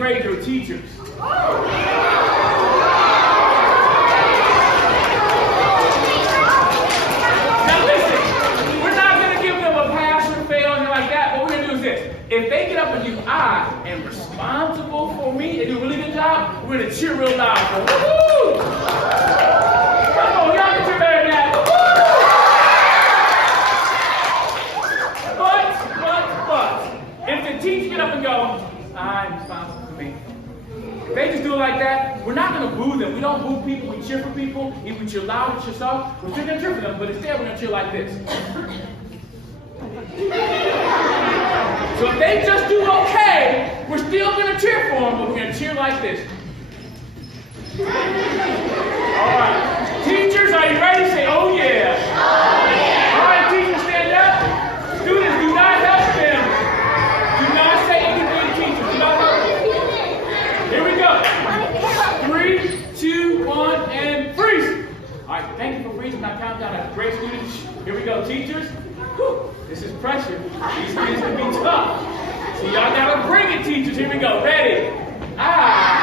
grade your teachers. Now listen, we're not going to give them a pass or fail and like that. What we're going to do is this. If they get up and do, I am responsible for me, they do a really good job, we're going to cheer real loud for woo! Come on, y'all can cheer better than that. But, if the teachers get up and go, I'm responsible for me. If they just do it like that, we're not going to boo them. We don't boo people, we cheer for people. If we cheer loud and cheer soft, we're still going to cheer for them, but instead we're going to cheer like this. So if they just do okay, we're still going to cheer for them, but we're going to cheer like this. All right. Teachers, are you ready? Say, oh yeah. Oh yeah. All right, teachers, stand up. Students, do not help them. Do not say anything to teachers. Do not help them. Here we go. 3, 2, 1, and freeze. All right, thank you for freezing. Now count down. That's great, students. Here we go, teachers. Whew, this is pressure. These kids can be tough. So y'all gotta bring it, teachers. Here we go. Ready? Ah.